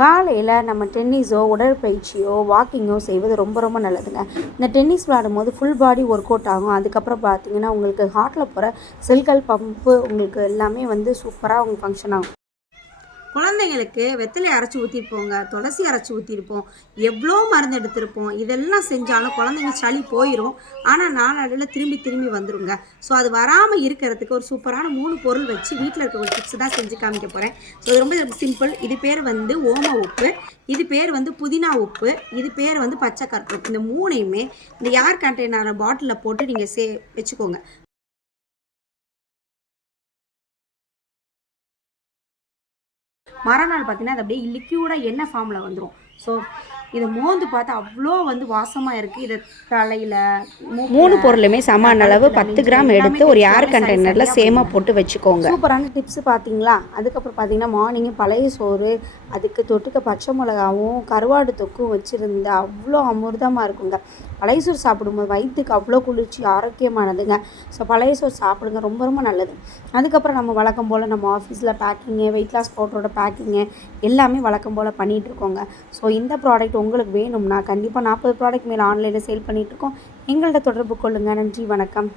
காலையில் நம்ம டென்னிஸோ உடற்பயிற்சியோ வாக்கிங்கோ செய்வது ரொம்ப ரொம்ப நல்லதுங்க. இந்த டென்னிஸ் விளையாடும்போது ஃபுல் பாடி ஒர்க் அவுட் ஆகும். அதுக்கப்புறம் பார்த்தீங்கன்னா உங்களுக்கு ஹார்ட்டில் போகிற செல்கள் பம்பு உங்களுக்கு எல்லாமே சூப்பராக உங்களுக்கு ஃபங்க்ஷன் ஆகும். குழந்தைங்களுக்கு வெத்தலை அரைச்சி ஊற்றிருப்போங்க, துளசி அரைச்சி ஊற்றிருப்போம், எவ்வளோ மருந்து எடுத்திருப்போம். இதெல்லாம் செஞ்சாலும் குழந்தைங்க சளி போயிடும். ஆனால் நாளடைவில் திரும்பி திரும்பி வந்துடுங்க. ஸோ அது வராமல் இருக்கிறதுக்கு ஒரு சூப்பரான 3 பொருள் வச்சு வீட்டில் இருக்க ஒரு டிப்ஸ் தான் செஞ்சு காமிக்க போகிறேன். ஸோ இது ரொம்ப சிம்பிள். இது பேர் ஓம உப்பு, இது பேர் புதினா உப்பு, இது பேர் பச்சை கற்பூரம். இந்த 3யுமே இந்த ஏர் கண்டெய்னர் பாட்டிலில் போட்டு நீங்கள் வச்சுக்கோங்க. மறுநாள் பார்த்தீங்கன்னா அது அப்படியே லிக்யூடாக எண்ணெய் ஃபார்மில் வந்துடும். ஸோ இதை மோந்து பார்த்தா அவ்வளோ வாசமாக இருக்குது. இதை தலையில் 3 பொருளுமே சமான அளவு 10 கிராம் எடுத்து ஒரு ஏர் கண்டெய்னரில் சேமாக போட்டு வச்சுக்கோங்க. சூப்பரான டிப்ஸ் பார்த்தீங்களா. அதுக்கப்புறம் பார்த்தீங்கன்னா மார்னிங்கு பழைய சோறு, அதுக்கு தொட்டுக்க பச்சை மிளகாவும் கருவாடு தொக்கும் வச்சுருந்தா அவ்வளோ அமிர்தமாக இருக்குங்க. பழைய சோறு சாப்பிடும்போது வயிற்றுக்கு அவ்வளோ குளிர்ச்சி, ஆரோக்கியமானதுங்க. ஸோ பழைய சோறு சாப்பிடுங்க, ரொம்ப ரொம்ப நல்லது. அதுக்கப்புறம் நம்ம வழக்கம் போல் நம்ம ஆஃபீஸில் பேக்கிங்கு, வெயிட் லாஸ் பவுடரோட பேக்கிங்கு எல்லாமே வழக்கம் போல் பண்ணிகிட்ருக்கோங்க. ஸோ இந்த ப்ராடக்ட் உங்களுக்கு வேணும்னா கண்டிப்பாக 40 ப்ராடக்ட் மேலே ஆன்லைனில் சேல் பண்ணிகிட்ருக்கோம். எங்கள்கிட்ட தொடர்பு கொள்ளுங்கள். நன்றி, வணக்கம்.